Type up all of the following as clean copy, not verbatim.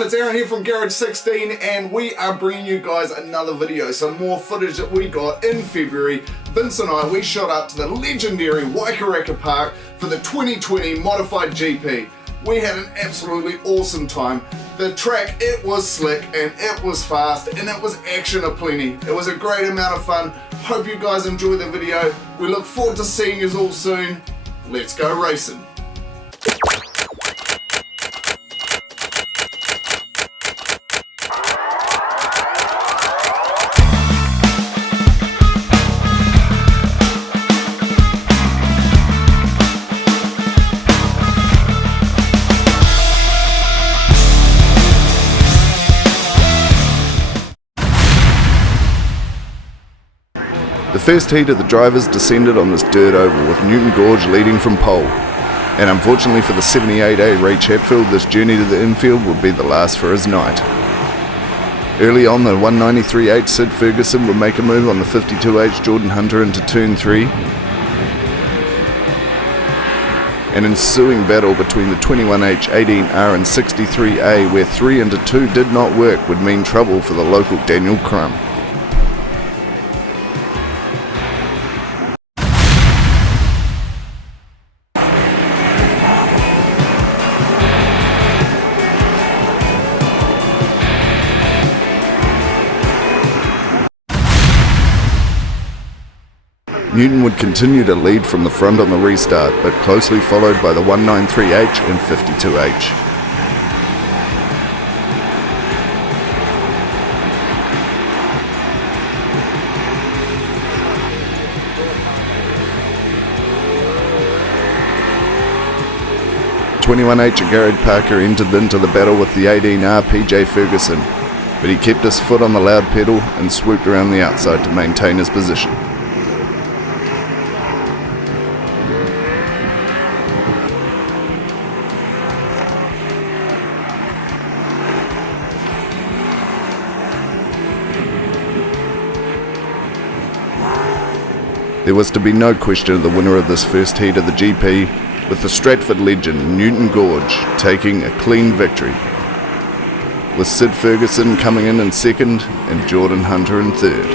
everyone, it's Aaron here from Garage 16 and we are bringing you guys another video. Some more footage that we got in February. Vince and I, we shot up to the legendary Waikaraka Park for the 2020 Modified GP. We had an absolutely awesome time. The track, it was slick and it was fast and it was action aplenty. It was a great amount of fun. Hope you guys enjoy the video. We look forward to seeing you all soon. Let's go racing. The first heat of the drivers descended on this dirt oval with Newton Gorge leading from pole, and unfortunately for the 78A Ray Chatfield, this journey to the infield would be the last for his night. Early on, the 193H Sid Ferguson would make a move on the 52H Jordan Hunter into turn 3. An ensuing battle between the 21H 18R and 63A, where 3 into 2 did not work, would mean trouble for the local Daniel Crum. Newton would continue to lead from the front on the restart, but closely followed by the 193H and 52H. (21H) Garrett Parker entered into the battle with the 18R PJ Ferguson, but he kept his foot on the loud pedal and swooped around the outside to maintain his position. There was to be no question of the winner of this first heat of the GP, with the Stratford legend Newton Gorge taking a clean victory, with Sid Ferguson coming in second and Jordan Hunter in third.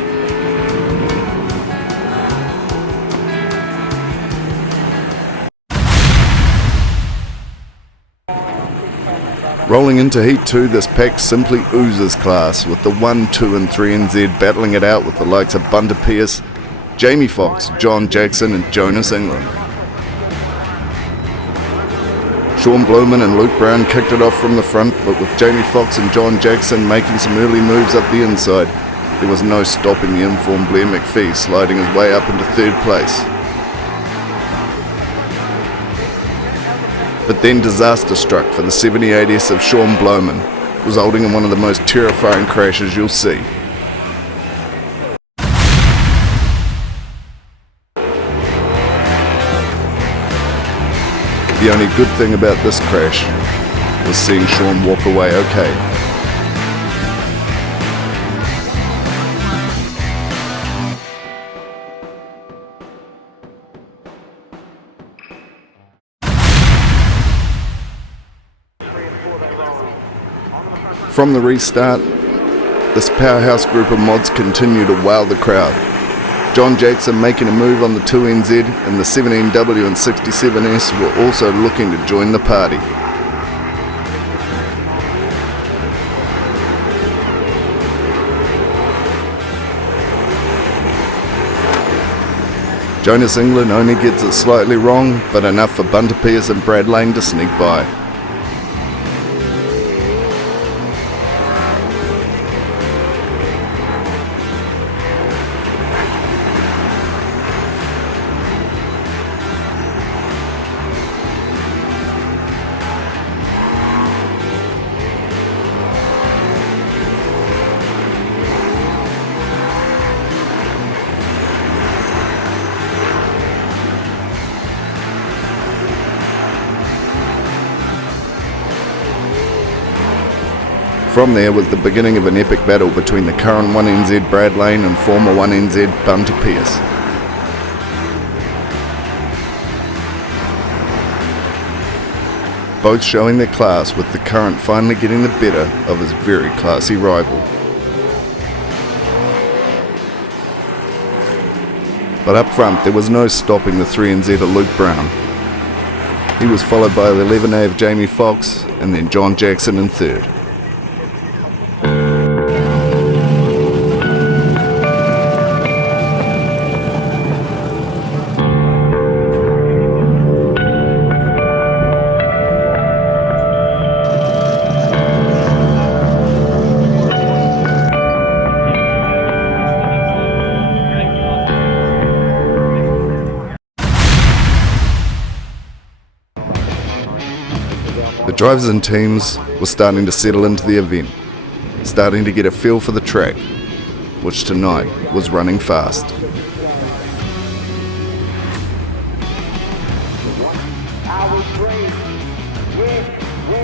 Rolling into Heat 2, this pack simply oozes class, with the 1, 2 and 3 NZ battling it out with the likes of Bunter Pierce, Jamie Foxx, John Jackson and Jonas England. Sean Bloeman and Luke Brown kicked it off from the front, but with Jamie Foxx and John Jackson making some early moves up the inside, there was no stopping the informed Blair McPhee sliding his way up into third place. But then disaster struck for the 78S of Sean Bloeman, resulting in one of the most terrifying crashes you'll see. The only good thing about this crash was seeing Sean walk away okay. From the restart, this powerhouse group of mods continue to wow the crowd. John Jackson making a move on the 2NZ and the 17W and 67S were also looking to join the party. Jonas England only gets it slightly wrong, but enough for Bunter Pierce and Brad Lane to sneak by. From there was the beginning of an epic battle between the current 1NZ Brad Lane and former 1NZ Bunter Pierce. both showing their class, with the current finally getting the better of his very classy rival. But up front there was no stopping the 3NZer Luke Brown. He was followed by the 11A of Jamie Foxx and then John Jackson in third. The drivers and teams were starting to settle into the event, starting to get a feel for the track, which tonight was running fast.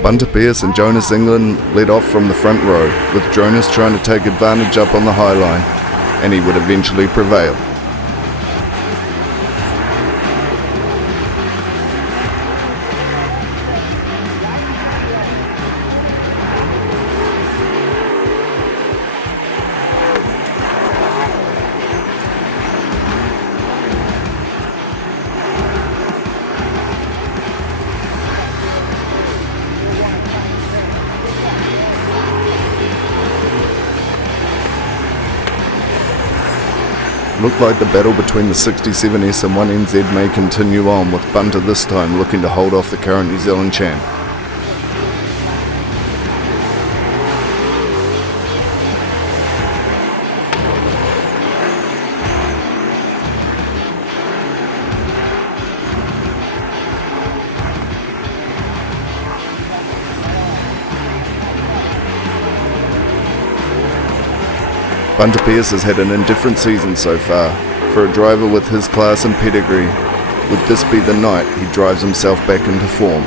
Bunter Pearce and Jonas England led off from the front row, with Jonas trying to take advantage up on the high line, and he would eventually prevail. Looked like the battle between the 67S and 1NZ may continue on, with Bunter this time looking to hold off the current New Zealand champ. Bunter Pearce has had an indifferent season so far. For a driver with his class and pedigree, would this be the night he drives himself back into form?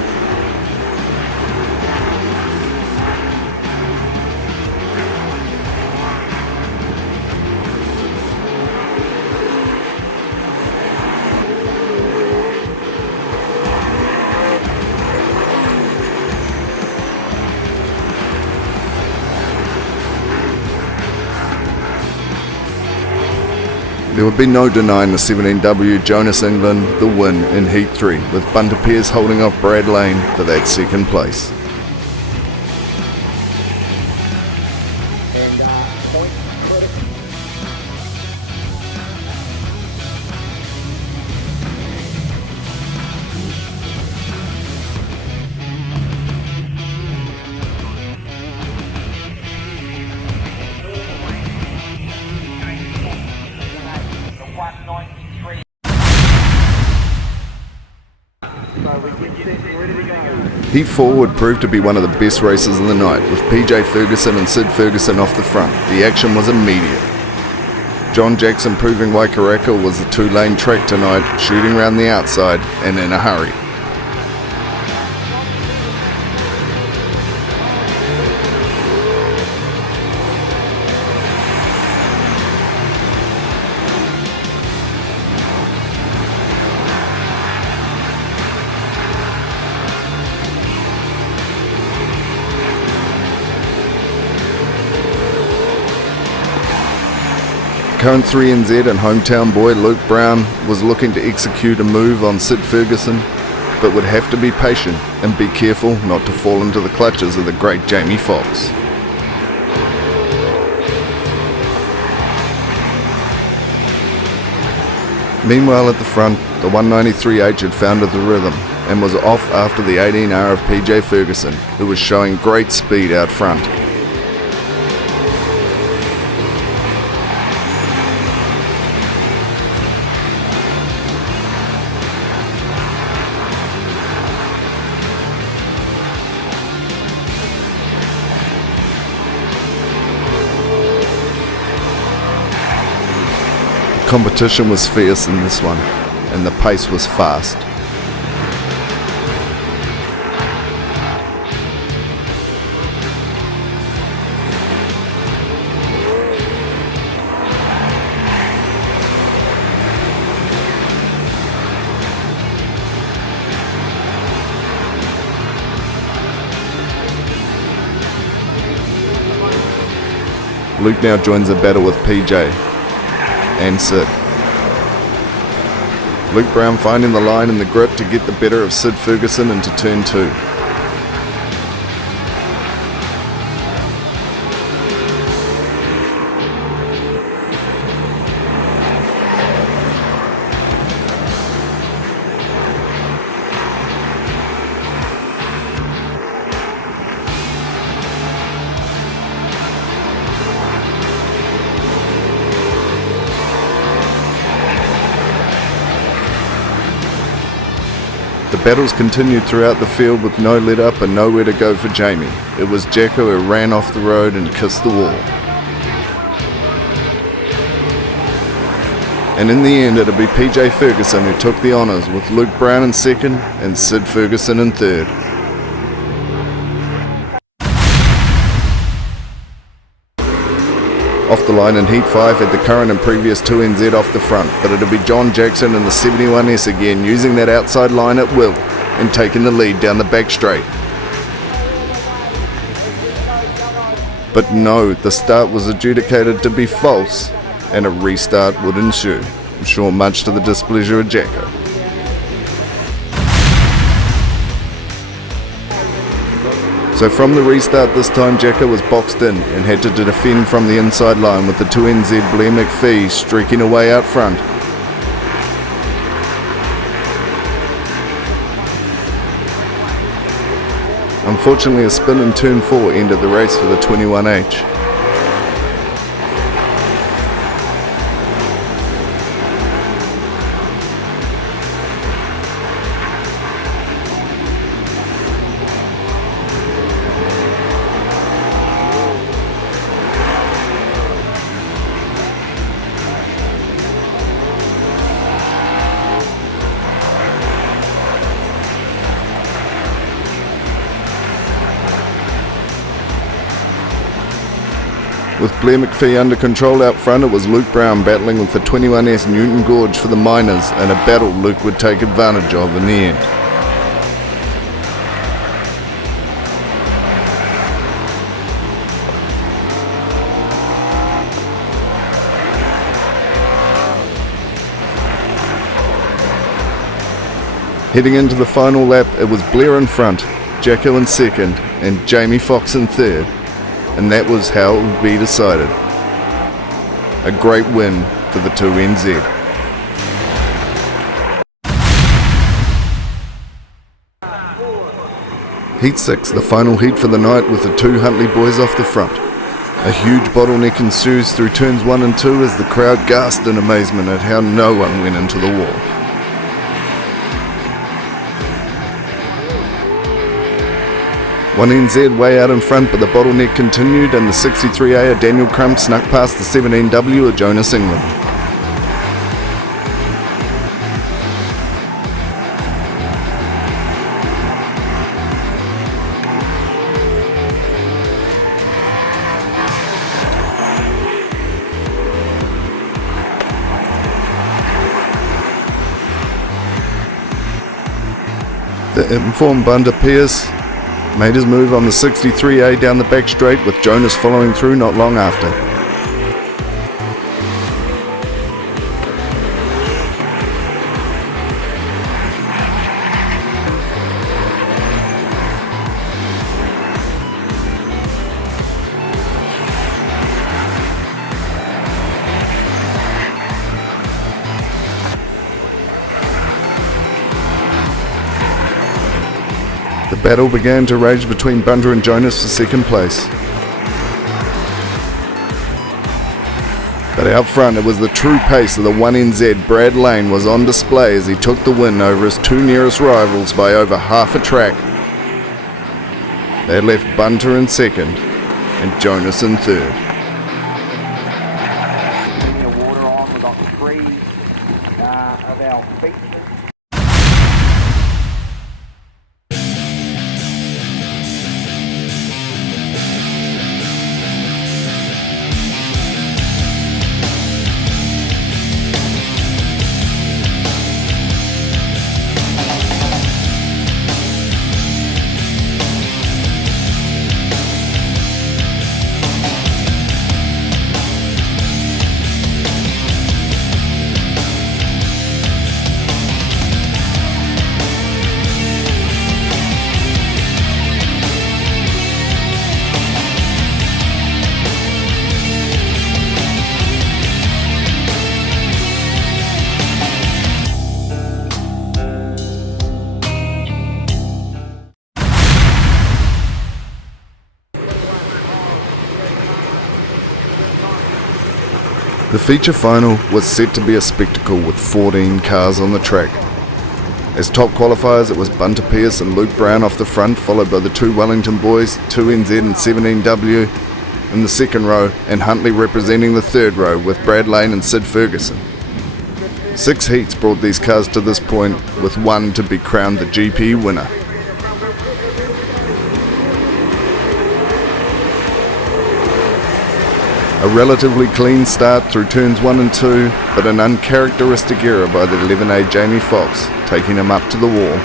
There would be no denying the 17W Jonas England the win in Heat 3, with Bunter Pearce holding off Brad Lane for that second place. Heat 4 would prove to be one of the best races in the night, with PJ Ferguson and Sid Ferguson off the front. The action was immediate. John Jackson proving Waikaraka was a two-lane track tonight, shooting around the outside and in a hurry. Current 3NZ and hometown boy Luke Brown was looking to execute a move on Sid Ferguson, but would have to be patient and be careful not to fall into the clutches of the great Jamie Foxx. Meanwhile at the front, the 193H had found the rhythm and was off after the 18R of PJ Ferguson, who was showing great speed out front. Competition was fierce in this one, and the pace was fast. Luke now joins the battle with PJ and Sid. Luke Brown finding the line and the grip to get the better of Sid Ferguson into turn 2. The battles continued throughout the field with no let up and nowhere to go for Jamie. It was Jacko who ran off the road and kissed the wall. And in the end it'll be PJ Ferguson who took the honours, with Luke Brown in second and Sid Ferguson in third. Off the line in Heat 5 had the current and previous 2NZ off the front, but it'll be John Jackson in the 71S again, using that outside line at will and taking the lead down the back straight. But no, the start was adjudicated to be false and a restart would ensue. I'm sure much to the displeasure of Jacko. So from the restart this time, Jacko was boxed in and had to defend from the inside line, with the 2NZ Blair McPhee streaking away out front. Unfortunately, a spin in turn 4 ended the race for the 21H. With Blair McPhee under control out front, it was Luke Brown battling with the 21S Newton Gorge for the minors, and a battle Luke would take advantage of in the end. Heading into the final lap, it was Blair in front, Jacko in second, and Jamie Fox in third. And that was how it would be decided. A great win for the 2NZ. Heat 6, the final heat for the night, with the two Huntley boys off the front. A huge bottleneck ensues through turns 1 and 2 as the crowd gasped in amazement at how no one went into the wall. One NZ way out in front, but the bottleneck continued, and the 63A of Daniel Crump snuck past the 17W of Jonas England. The informed Bunter Pierce made his move on the 63A down the back straight, with Jonas following through not long after. The battle began to rage between Bunter and Jonas for second place. But out front, it was the true pace of the 1NZ. Brad Lane was on display as he took the win over his two nearest rivals by over half a track. That left Bunter in second and Jonas in third. The feature final was set to be a spectacle with 14 cars on the track. As top qualifiers, it was Bunter Pierce and Luke Brown off the front, followed by the two Wellington boys, 2NZ and 17W in the second row, and Huntley representing the third row with Brad Lane and Sid Ferguson. 6 heats brought these cars to this point, with one to be crowned the GP winner. A relatively clean start through turns 1 and 2, but an uncharacteristic error by the 11A Jamie Foxx, taking him up to the wall.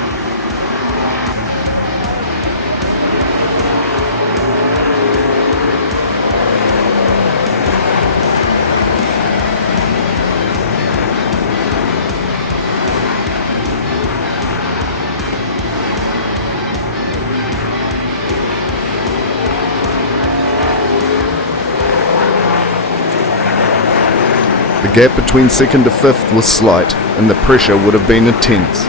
The gap between second to fifth was slight, and the pressure would have been intense.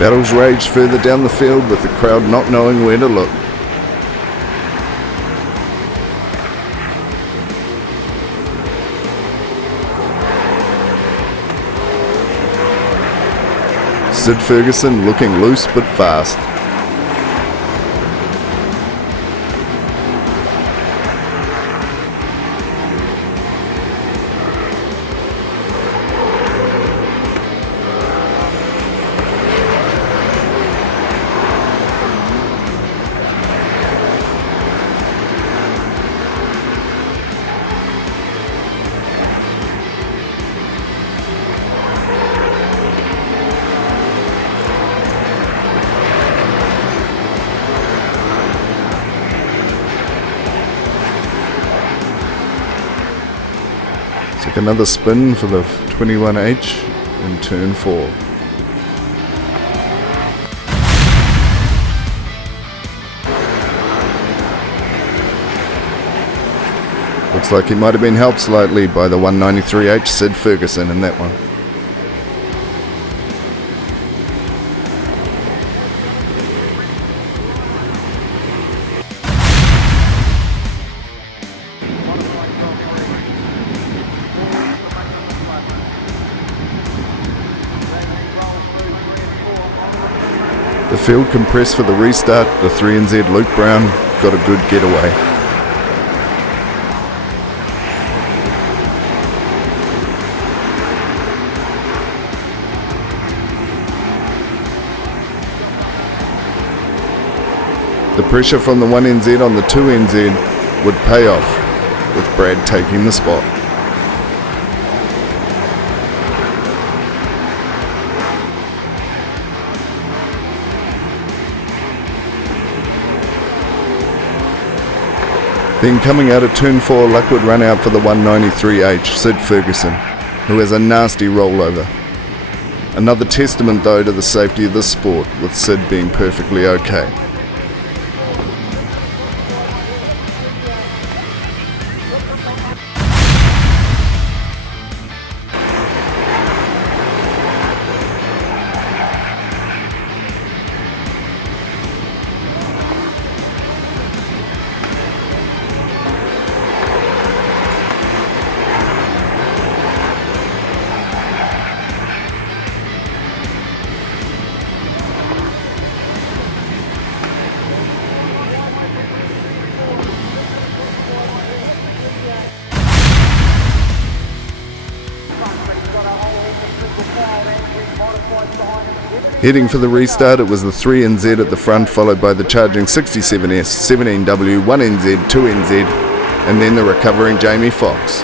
Battles raged further down the field, with the crowd not knowing where to look. Sid Ferguson looking loose but fast. Took another spin for the 21H in turn 4. Looks like he might have been helped slightly by the 193H Sid Ferguson in that one. The field compressed for the restart. The 3NZ Luke Brown got a good getaway. The pressure from the 1NZ on the 2NZ would pay off, with Brad taking the spot. Then coming out of turn 4, luck would run out for the 193H, Sid Ferguson, who has a nasty rollover. Another testament though to the safety of this sport, with Sid being perfectly okay. Heading for the restart, it was the 3NZ at the front, followed by the charging 67S, 17W, 1NZ, 2NZ, and then the recovering Jamie Foxx.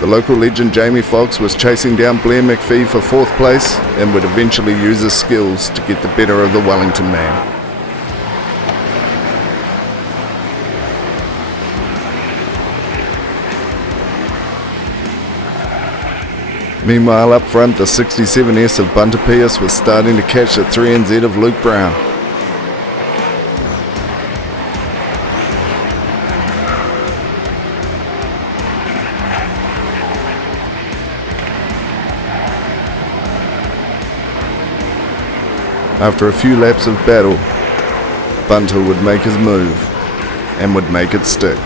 The local legend Jamie Foxx was chasing down Blair McPhee for 4th place and would eventually use his skills to get the better of the Wellington man. Meanwhile, up front, the 67S of Untitled was starting to catch the 3NZ of Luke Brown. After a few laps of battle, Bunter would make his move and would make it stick.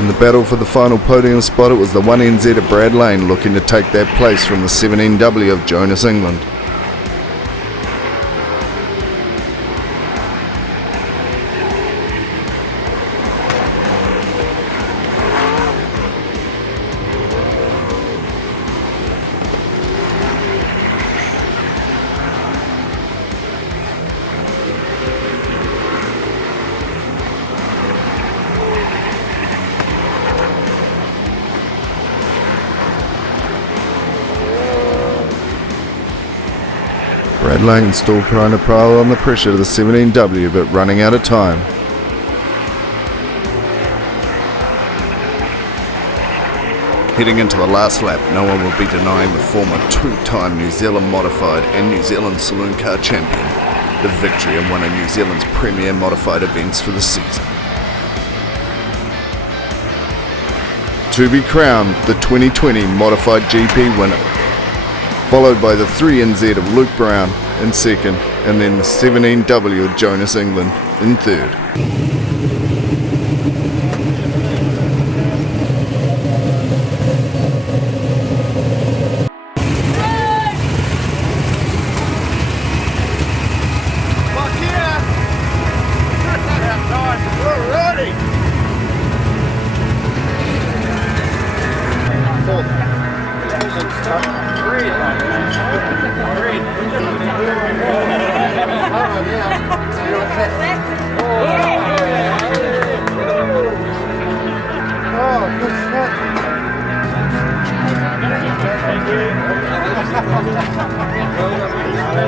In the battle for the final podium spot, it was the 1NZ of Brad Lane looking to take that place from the 17W of Jonas England. Brad Lane still trying to pile on the pressure to the 17W, but running out of time. Heading into the last lap, no one will be denying the former two-time New Zealand modified and New Zealand saloon car champion the victory in one of New Zealand's premier modified events for the season. To be crowned the 2020 modified GP winner, followed by the 3NZ of Luke Brown in second, and then the 17W of Jonas England in third.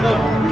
Thank you.